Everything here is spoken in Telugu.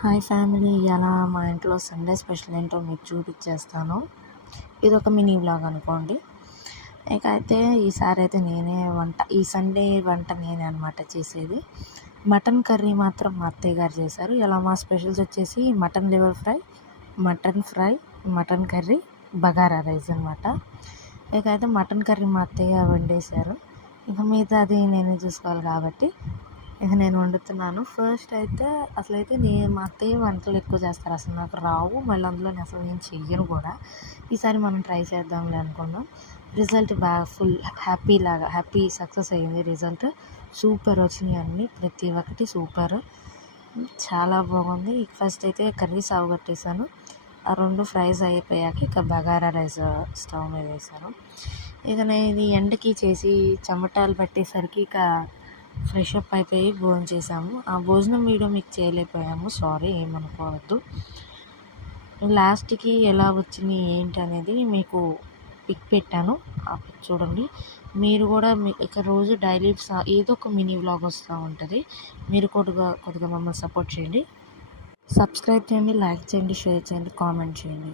హాయ్ ఫ్యామిలీ, ఇలా మా ఇంట్లో సండే స్పెషల్ ఏంటో మీకు చూపించేస్తాను. ఇది ఒక మినీ వ్లాగ్ అనుకోండి. ఇక అయితే ఈసారి అయితే ఈ సండే వంట నేనే అనమాట చేసేది. మటన్ కర్రీ మాత్రం మా అత్తయ్య గారు చేశారు. ఇలా మా స్పెషల్స్ వచ్చేసి mutton liver fry, mutton fry, mutton curry, bagara rice అనమాట. ఇక అయితే మటన్ కర్రీ మా అత్తయ్య వండేశారు. ఇక మిగతా అది నేనే చూసుకోవాలి కాబట్టి ఇక నేను వండుతున్నాను. ఫస్ట్ అయితే మా అత్తయ్య వంటలు ఎక్కువ చేస్తారు. అసలు నాకు రావు, మళ్ళీ అందులో అసలు నేను చెయ్యను కూడా. ఈసారి మనం ట్రై చేద్దాంలే అనుకున్నాం. రిజల్ట్ బాగా ఫుల్ హ్యాపీ సక్సెస్ అయ్యింది. రిజల్ట్ సూపర్ వచ్చినాయి, అన్నీ ప్రతి ఒక్కటి సూపర్, చాలా బాగుంది. ఫస్ట్ అయితే కర్రీ సాగు కట్టేసాను. ఆ 2 ఫ్రైస్ అయిపోయాక ఇక బగారా రైస్ స్టవ్ మీద వేసాను. ఇక నేను ఇది ఎండకి చేసి చెమటాలు పట్టేసరికి ఇక ఫ్రెష్ అప్ అయిపోయి భోజనం చేసాము. ఆ భోజనం వీడియో మీకు చేయలేకపోయాము, సారీ, ఏమనుకోవద్దు. లాస్ట్కి ఎలా వచ్చింది ఏంటి అనేది మీకు పిక్ పెట్టాను, ఆ పిక్ చూడండి. మీరు కూడా ఇక రోజు డైలీ ఏదో ఒక మినీ వ్లాగ్ వస్తూ ఉంటుంది. మీరు కొద్దిగా మమ్మల్ని సపోర్ట్ చేయండి. సబ్స్క్రైబ్ చేయండి, లైక్ చేయండి, షేర్ చేయండి, కామెంట్ చేయండి.